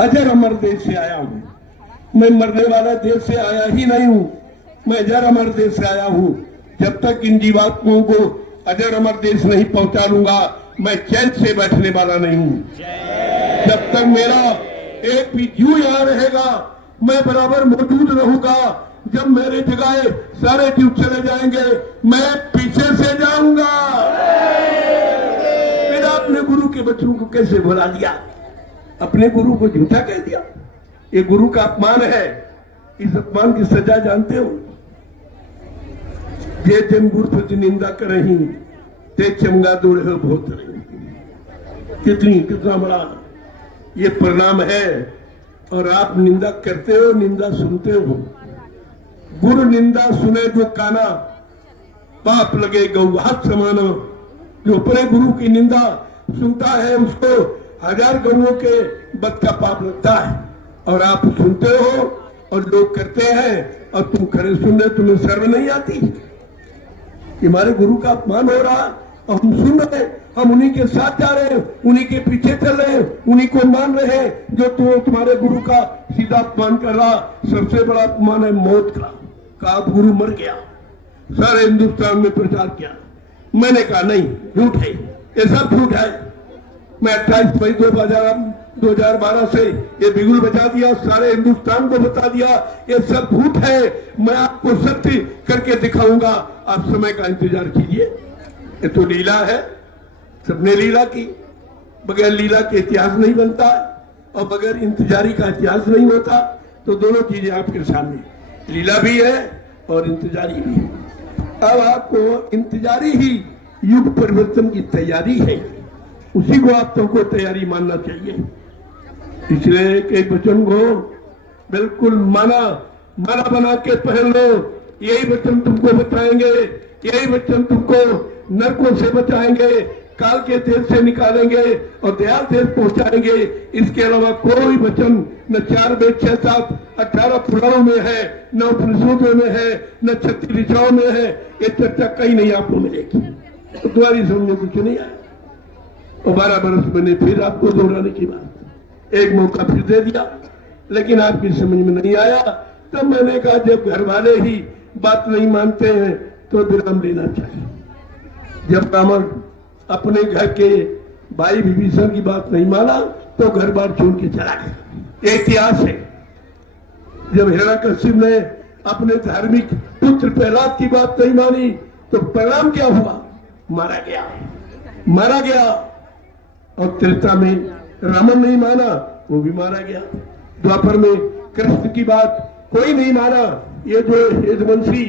अजर अमर देश से आया हूँ। मैं मरने वाला देश से आया ही नहीं हूँ, मैं अजर अमर देश से आया हूँ। जब तक इन जीवात्माओं को अजर अमर देश नहीं पहुंचा लूंगा, मैं चैन से बैठने वाला नहीं हूँ। जब तक मेरा एक भी जीव यहाँ रहेगा, मैं बराबर मौजूद रहूंगा। जब मेरे जगह सारे जीव चले जाएंगे, मैं पीछे से जाऊंगा। फिर अपने गुरु के बच्चों को कैसे भुला दिया, अपने गुरु को झूठा कह दिया। ये गुरु का अपमान है। इस अपमान की सजा जानते हो? जे जन गुरु प्रति निंदा करही ते चमगा दूर हो बहुत रही। कितना बड़ा ये परिणाम है। और आप निंदा करते हो, निंदा सुनते हो। गुरु निंदा सुने जो काना, पाप लगे गौहात समाना। जो अपने गुरु की निंदा सुनता है, उसको 1000 गौओं के बद का पाप लगता है। और आप सुनते हो और लोग करते हैं, और तुम खड़े सुन रहे, तुम्हें शर्म नहीं आती? हमारे गुरु का अपमान हो रहा और हम सुन रहे, हम उन्हीं के साथ जा रहे हैं, उन्हीं के पीछे चल रहे हैं, उन्हीं को मान रहे हैं। जो तुम्हारे गुरु का सीधा अपमान कर रहा, सबसे बड़ा अपमान है मौत का आप गुरु मर गया। सारे हिंदुस्तान में प्रचार किया। मैंने कहा नहीं, झूठ है, ये सब झूठ है। मैं 28 मई 2012 से ये बिगुल बजा दिया, सारे हिंदुस्तान को बता दिया ये सब झूठ है। मैं आपको सत्य करके दिखाऊंगा, आप समय का इंतजार कीजिए। ये तो लीला है, सबने लीला की। बगैर लीला के इतिहास नहीं बनता, और बगैर इंतजारी का इतिहास नहीं होता। तो दोनों चीजें आपके सामने, लीला भी है और इंतजारी भी है। अब आपको इंतजारी ही युग परिवर्तन की तैयारी है, उसी को आप सबको तैयारी मानना चाहिए। इसलिए के वचन को बिल्कुल माना बना के पहन लो। यही वचन तुमको बताएंगे, यही वचन तुमको नरकों से बचाएंगे, काल के देश से निकालेंगे और दयाल देश पहुंचाएंगे। इसके अलावा कोई वचन न 4 वेद 6 7 18 पुराणों में है, न उपनिषदों में है, न 36 ऋचाओं में है। ये चर्चा कहीं नहीं आपको मिलेगी। तो तुम्हारी समझ में कुछ नहीं आया। और 12 बरस मैंने फिर आपको दोहराने की बात, एक मौका फिर दे दिया, लेकिन आपकी समझ में नहीं आया। तब मैंने कहा जब घर वाले ही बात नहीं मानते हैं तो विराम लेना चाहिए। जब रावण अपने घर के भाई विभीषण की बात नहीं माना तो घर बार छोड़ के चला गया। ये इतिहास है। जब हिरण्यकश्यप ने अपने धार्मिक पुत्र प्रहलाद की बात नहीं मानी तो परिणाम क्या हुआ? मारा गया। और त्रेता में रावण नहीं माना, वो भी मारा गया। द्वापर में कृष्ण की बात कोई नहीं माना। ये जो यदुवंशी,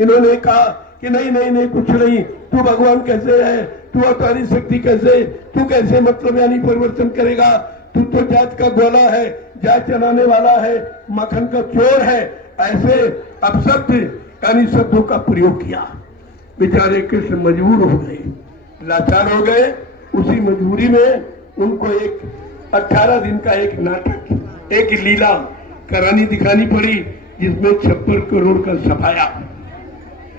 इन्होंने कहा कि नहीं कुछ नहीं, तू भगवान कैसे है, तू अवतारी शक्ति कैसे, तू कैसे मतलब यानी परिवर्तन करेगा, तू तो जात का गोला है, जात चलाने वाला है, मक्खन का चोर है। ऐसे अपशब्द यानी शब्दों का प्रयोग किया। बेचारे कृष्ण मजबूर हो गए, लाचार हो गए। उसी मजबूरी में उनको एक 18 दिन का एक नाटक, एक लीला करानी दिखानी पड़ी, जिसमें 56 करोड़ का सफाया,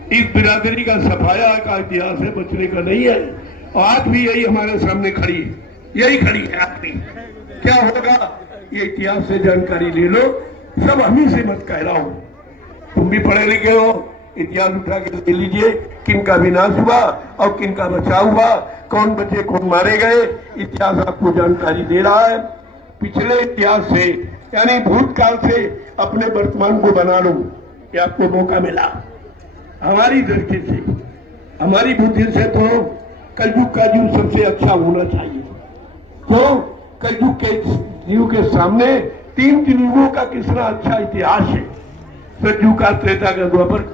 इस बिरादरी का सफाया का इतिहास है, बचने का नहीं है। और आज भी यही हमारे सामने खड़ी है, यही खड़ी है आज भी। क्या होगा ये इतिहास से जानकारी ले लो, सब हम ही से मत कहलाओ। तुम भी पढ़े लिखे हो, इतिहास उठा के ले लीजिए, किनका विनाश हुआ और किनका बचाव हुआ, कौन बचे कौन मारे गए। इतिहास आपको जानकारी दे रहा है। पिछले इतिहास से यानी भूतकाल से अपने वर्तमान को बना लो, ये आपको मौका मिला। हमारी दृष्टि से, हमारी बुद्धि से तो कलयुग का जीव सबसे अच्छा होना चाहिए। तो कलयुग के जीव के सामने 3 युगों का कितना अच्छा इतिहास है, सतयुग का, त्रेता का, द्वापर का।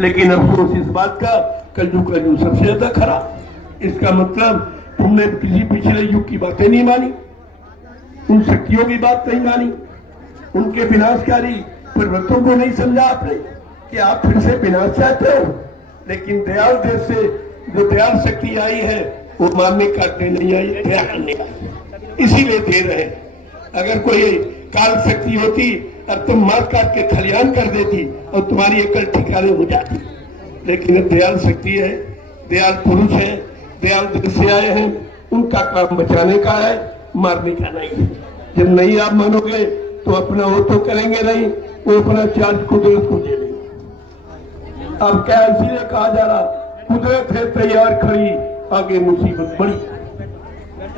लेकिन अफसोस इस बात का, कलयुग का जीव सबसे ज्यादा खराब। इसका मतलब तुमने किसी पिछले युग की बातें नहीं मानी, उन शक्तियों की बात नहीं मानी, उनके विनाशकारी परिवर्तनों को नहीं समझा आपने कि आप फिर से विनाश चाहते हो। लेकिन दयाल देश से जो दयाल शक्ति आई है वो मारने काटने नहीं आई, दया करने आई, इसीलिए दे रहे। अगर कोई काल शक्ति होती अब तुम मार काट के खलियान कर देती और तुम्हारी अकल ठिकाने हो जाती। लेकिन दयाल शक्ति है, दयाल पुरुष है, दयाल देश से आए हैं, उनका काम बचाने का है, मारने का नहीं। जब नहीं आप मानोगे तो अपना वो तो करेंगे नहीं, वो अपना चार्ज कुदरत को दे देंगे। अब क्या इसीलिए कहा जा रहा, कुदरत है तैयार खड़ी, आगे मुसीबत बड़ी।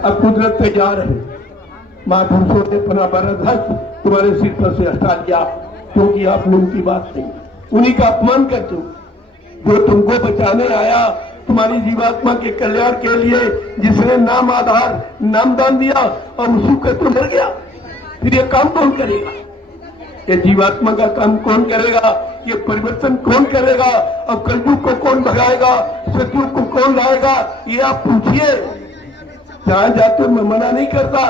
अब कुदरत तैयार है, महापुरुषों ने अपना बरद हस्त तुम्हारे सिर पर से हटा दिया, क्योंकि आपने उनकी बात नहीं, उन्हीं का अपमान करते हो। जो तुमको बचाने आया तुम्हारी जीवात्मा के कल्याण के लिए, जिसने नाम आधार नामदान दिया और उसी को तो मर गया, फिर ये काम कौन करेगा? ये जीवात्मा का काम कौन करेगा? ये परिवर्तन कौन करेगा? और कलयुग को कौन भगाएगा? सतयुग को कौन लाएगा? ये आप पूछिए। जहां जाते मैं मना नहीं करता,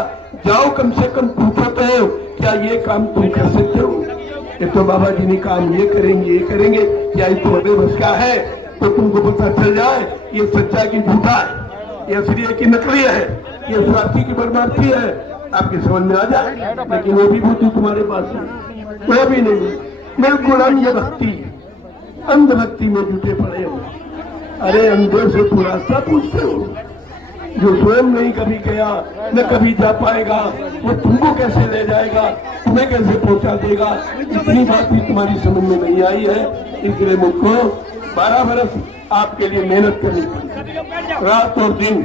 जाओ, कम से कम पूछो तो क्या ये काम तुम कर सकते हो? ये तो बाबा जी ने काम ये करेंगे, ये करेंगे, क्या ये तुम्हारे बस का है? तो तुमको पता चल जाए ये सच्चा की झूठा है, ये असली है कि नकली है, ये स्वार्थी की बदमाशी है, आपकी समझ में आ जाए। लेकिन वो भी बुद्धि तुम्हारे पास है, वो भी नहीं, बिल्कुल अंधभक्ति में जुटे पड़े हो। अरे अंधे से तू रास्ता पूछते हो? जो स्वयं नहीं कभी गया न कभी जा पाएगा, वो तुमको कैसे ले जाएगा, तुम्हें कैसे पहुंचा देगा? इतनी बात भी तुम्हारी समझ में नहीं आई है। इसलिए मुझको 12 बरस आपके लिए मेहनत करनी पड़ी, रात और दिन।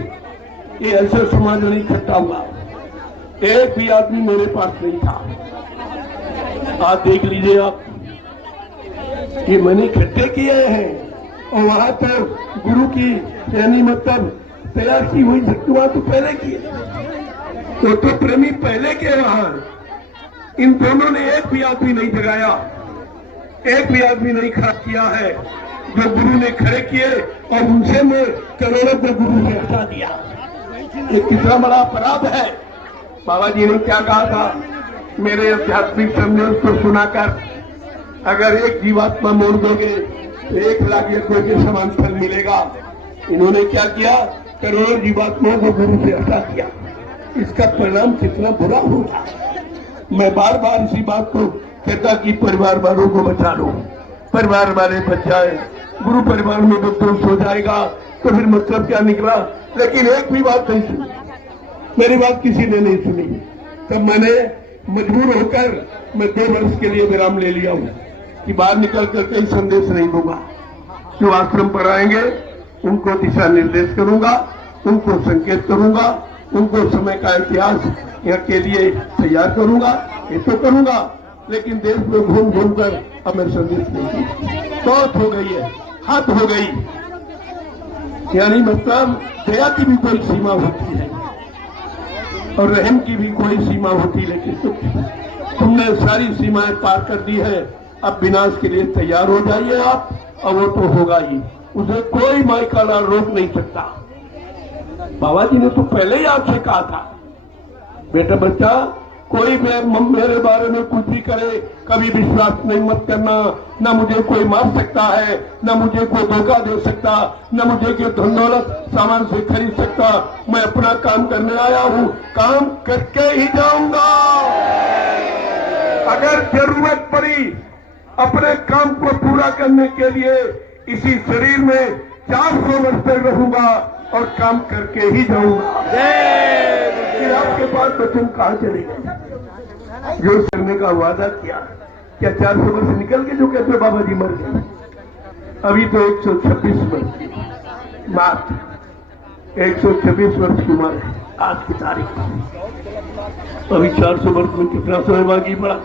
ये ऐसे समाज नहीं इकट्ठा हुआ, एक भी आदमी मेरे पास नहीं था। आप देख लीजिए, आप ये मैंने इकट्ठे किए हैं, और वहां तक गुरु की यानी मतलब तैयार की हुई शक्तिवाद तो पहले किए, तो प्रेमी पहले के वहां। इन दोनों ने एक भी आदमी नहीं जगाया, एक भी आदमी नहीं खड़ा किया है जो गुरु ने खड़े किए, और उनसे मैं करोड़ों को गुरु से हटा दिया। ये कितना बड़ा अपराध है। बाबा जी ने क्या कहा था, मेरे आध्यात्मिक संदेश को सुनाकर अगर एक जीवात्मा मोड़ दोगे तो 1 लाख यज्ञों के समान फल मिलेगा। इन्होंने क्या किया, करोड़ों जीवात्माओं को गुरु से हटा दिया। इसका परिणाम कितना बुरा होगा। मैं बार बार इसी बात को कहता कि परिवार वालों को बचा लो, परिवार वाले बच जाए, गुरु परिवार में बदोश हो जाएगा तो फिर मतलब क्या निकला। लेकिन एक भी बात नहीं सुनी, मेरी बात किसी ने नहीं सुनी। तब मैंने मजबूर होकर मैं 2 वर्ष के लिए विराम ले लिया हूँ कि बाहर निकल कर कई संदेश नहीं दूंगा। जो आश्रम पर आएंगे उनको दिशा निर्देश करूंगा, उनको संकेत करूंगा, उनको समय का इतिहास यहाँ के लिए तैयार करूंगा, ये तो करूंगा। लेकिन देश में घूम घूम कर अब मैं संदेश नहीं दूंगा। बहुत हो गई है, हद हो गई। यानी मतलब दया की भी कोई सीमा होती है और रहम की भी कोई सीमा होती, लेकिन तुमने सारी सीमाएं पार कर दी है। अब विनाश के लिए तैयार हो जाइए आप, और वो तो होगा ही, उसे कोई माइकाला रोक नहीं सकता। बाबा जी ने तो पहले ही आपसे कहा था, बेटा बच्चा कोई मेरे बारे में कुछ भी करे कभी विश्वास नहीं मत करना। न मुझे कोई मार सकता है, न मुझे कोई धोखा दे सकता, न मुझे कोई धन दौलत सामान से खरीद सकता। मैं अपना काम करने आया हूँ, काम करके ही जाऊंगा। अगर जरूरत पड़ी अपने काम को पूरा करने के लिए इसी शरीर में 400 वर्ष तक रहूंगा और काम करके ही जाऊंगा। फिर आपके पास बचन कहाँ चले गए? जो करने का वादा किया, क्या 400 वर्ष निकल के जो कहते बाबा जी मर गए? अभी तो 126 वर्ष, मात्र 126 वर्ष की उम्र है आज की तारीख में। अभी 400 वर्ष में कितना समय बाकी पड़ा?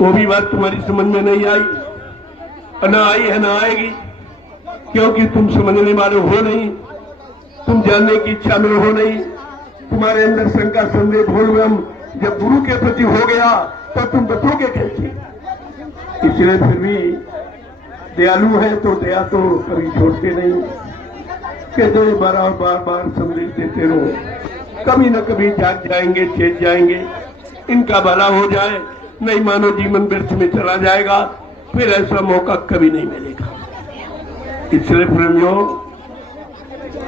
वो भी बात तुम्हारी समझ में नहीं आई, न आई है न आएगी, क्योंकि तुम समझने वाले हो नहीं, तुम जानने की इच्छा में हो नहीं। तुम्हारे अंदर शंका संदेह भूल जब गुरु के प्रति हो गया तो तुम बचोगे कैसे? इसलिए फिर भी दयालु है तो दया तो कभी छोड़ते नहीं, कहते बार बार संदेश देते रहो, कभी न कभी जाग जाएंगे, चेत जाएंगे, इनका भला हो जाए। नहीं मानो जीवन व्यर्थ में चला जाएगा, फिर ऐसा मौका कभी नहीं मिलेगा। इसलिए प्रेमियों,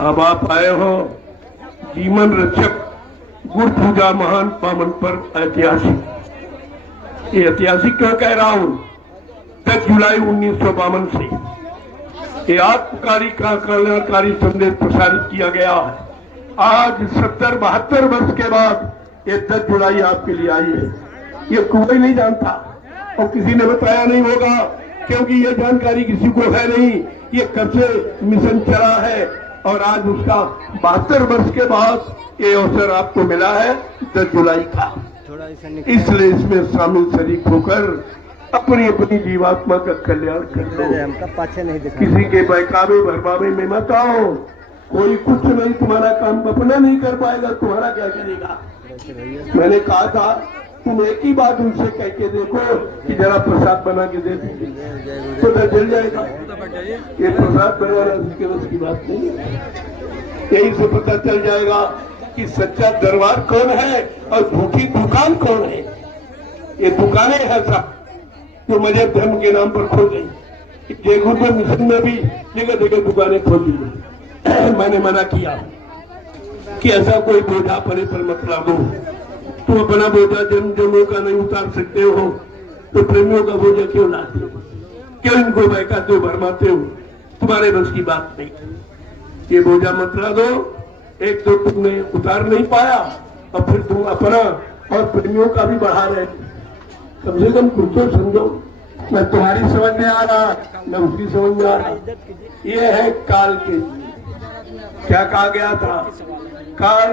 अब आप आए हो जीवन रक्षक गुरु पूजा महान पावन पर ऐतिहासिक। ये ऐतिहासिक क्यों कह रहा हूं? 10 जुलाई 1952 से ये आत्मकारी का कल्याणकारी संदेश प्रसारित किया गया है। आज 70-72 वर्ष के बाद ये 10 जुलाई आपके लिए आई है, ये कोई नहीं जानता और किसी ने बताया नहीं होगा, क्योंकि ये जानकारी किसी को है नहीं। ये कब से मिशन चला है और आज उसका 72 वर्ष के बाद ये अवसर आपको मिला है 10 जुलाई का। इसलिए इसमें शामिल शरीक होकर अपनी अपनी जीवात्मा का कल्याण कर लो। किसी के बहकावे भरमावे में मत आओ। कोई कुछ नहीं, तुम्हारा काम अपना नहीं कर पाएगा, तुम्हारा क्या करेगा। मैंने कहा था तुम एक ही बात उनसे कह के देखो कि जरा प्रसाद बना के दे देंगे तो पता चल जाएगा। ये प्रसाद बनवाना उसके बस की बात नहीं है। यही से पता चल जाएगा कि सच्चा दरबार कौन है और झूठी दुकान कौन है। ये दुकानें हैं सब जो मजहब धर्म के नाम पर खोल गई। जयपुर में मिशन में भी जगह जगह दुकानें खोली। मैंने मना किया कि ऐसा कोई बोझा परे पर मत लादो। तुम अपना बोझा जन्मों का नहीं उतार सकते हो तो प्रेमियों का बोझा क्यों लाते हो, क्यों इनको बहकाते हो, भरमाते हो। तुम्हारे बस की बात नहीं। ये बोझा मत ला दो। एक तो तुमने उतार नहीं पाया और फिर तुम अपना और प्रेमियों का भी बढ़ा रहे। कम से कम कुछ तो समझो। न तुम्हारी समझ में आ रहा न उसकी समझ में आ रहा। ये है काल के, क्या कहा गया था, काल